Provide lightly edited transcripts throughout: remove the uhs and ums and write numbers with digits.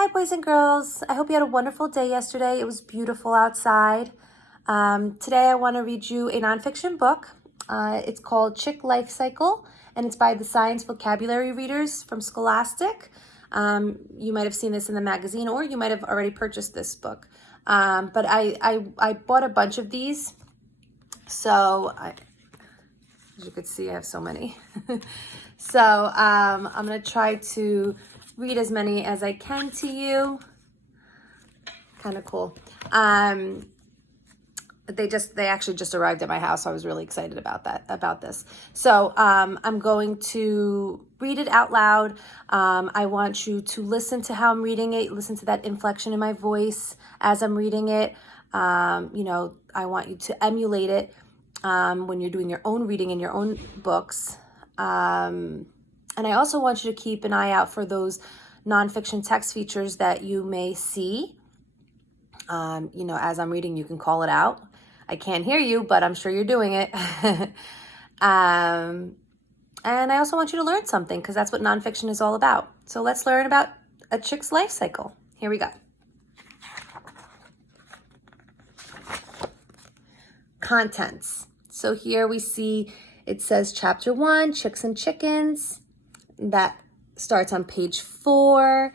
Hi, boys and girls. I hope you had a wonderful day yesterday. It was beautiful outside. Today, I want to read you a nonfiction book. It's called Chick Life Cycle, and it's by the Science Vocabulary Readers from Scholastic. You might have seen this in the magazine, or you might have already purchased this book. But I bought a bunch of these, so as you can see, I have so many. So I'm going to try to read as many as I can to you. Kind of cool. They actually just arrived at my house, so I was really excited about this. So I'm going to read it out loud. I want you to listen to how I'm reading it, listen to that inflection in my voice as I'm reading it. I want you to emulate it when you're doing your own reading in your own books. And I also want you to keep an eye out for those nonfiction text features that you may see. As I'm reading, you can call it out. I can't hear you, but I'm sure you're doing it. And I also want you to learn something, because that's what nonfiction is all about. So let's learn about a chick's life cycle. Here we go. Contents. So here we see it says Chapter 1, Chicks and Chickens. That starts on page 4.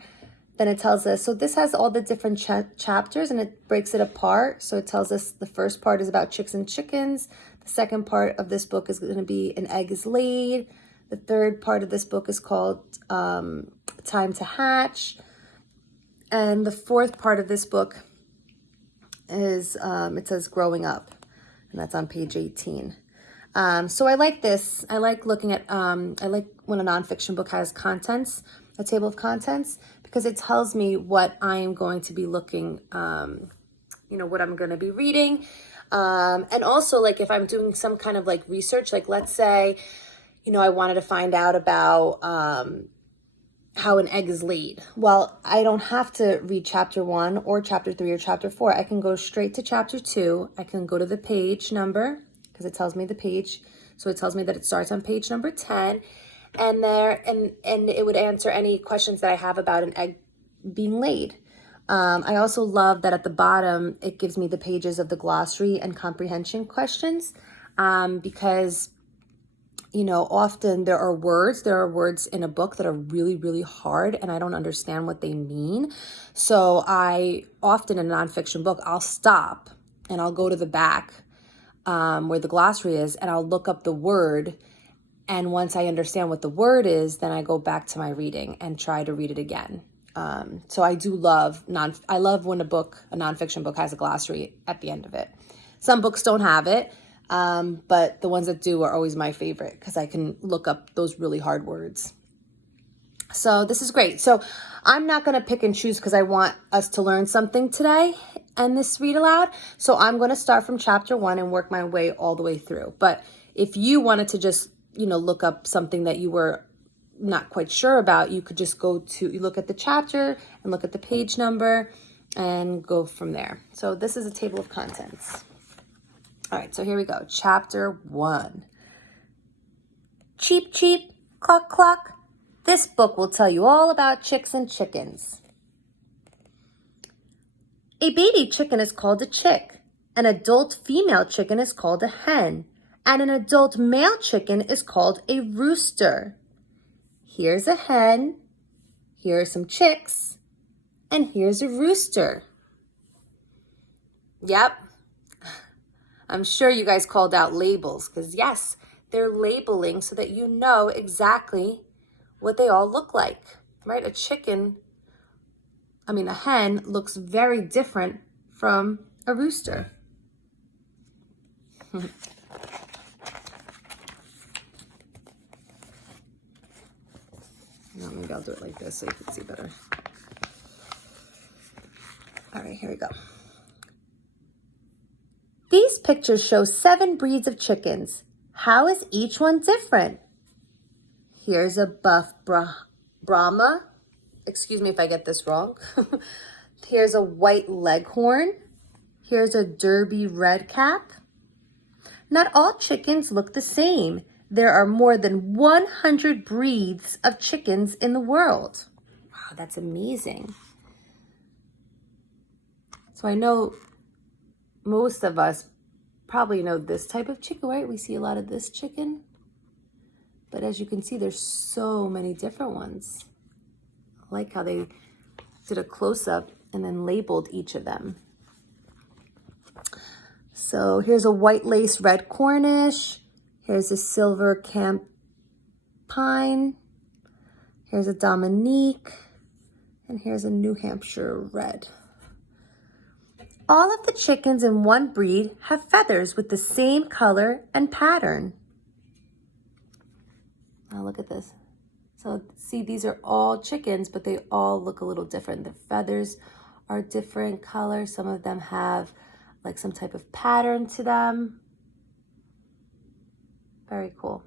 Then it tells us, so this has all the different chapters, and it breaks it apart. So it tells us the first part is about chicks and chickens. The second part of this book is going to be An Egg is Laid. The third part of this book is called Time to Hatch. And the fourth part of this book is, it says Growing Up. And that's on page 18. So I like this. I like looking at, I like when a nonfiction book has contents, a table of contents, because it tells me what I am going to be looking, what I'm going to be reading. And also, like, if I'm doing some kind of like research, like let's say, I wanted to find out about how an egg is laid. Well, I don't have to read chapter 1 or chapter 3 or chapter 4. I can go straight to chapter 2. I can go to the page number, because it tells me the page. So it tells me that it starts on page number 10. And it would answer any questions that I have about an egg being laid. I also love that at the bottom, it gives me the pages of the glossary and comprehension questions, because, often there are words in a book that are really, really hard, and I don't understand what they mean. So I often, in a nonfiction book, I'll stop and I'll go to the back where the glossary is, and I'll look up the word. And once I understand what the word is, then I go back to my reading and try to read it again. So I do love I love when a nonfiction book has a glossary at the end of it. Some books don't have it, but the ones that do are always my favorite, because I can look up those really hard words. So this is great. So I'm not going to pick and choose, because I want us to learn something today and this read aloud. So I'm going to start from chapter 1 and work my way all the way through. But if you wanted to just look up something that you were not quite sure about, you could just you look at the chapter and look at the page number and go from there. So this is a table of contents. All right, so here we go. Chapter 1. Cheep, cheep, cluck, cluck. This book will tell you all about chicks and chickens. A baby chicken is called a chick. An adult female chicken is called a hen. And an adult male chicken is called a rooster. Here's a hen, here are some chicks, and here's a rooster. Yep, I'm sure you guys called out labels, because yes, they're labeling so that you know exactly what they all look like, right? A hen looks very different from a rooster. No, maybe I'll do it like this so you can see better. All right, here we go. These pictures show 7 breeds of chickens. How is each one different? Here's a buff Brahma. Excuse me if I get this wrong. Here's a white leghorn. Here's a Derby redcap. Not all chickens look the same. There are more than 100 breeds of chickens in the world. Wow, that's amazing. So I know most of us probably know this type of chicken, right? We see a lot of this chicken. But as you can see, there's so many different ones. I like how they did a close-up and then labeled each of them. So here's a white lace red Cornish. Here's a silver Campine. Here's a Dominique. And here's a New Hampshire red. All of the chickens in one breed have feathers with the same color and pattern. Now look at this. So see, these are all chickens, but they all look a little different. The feathers are different colors. Some of them have like some type of pattern to them. Very cool.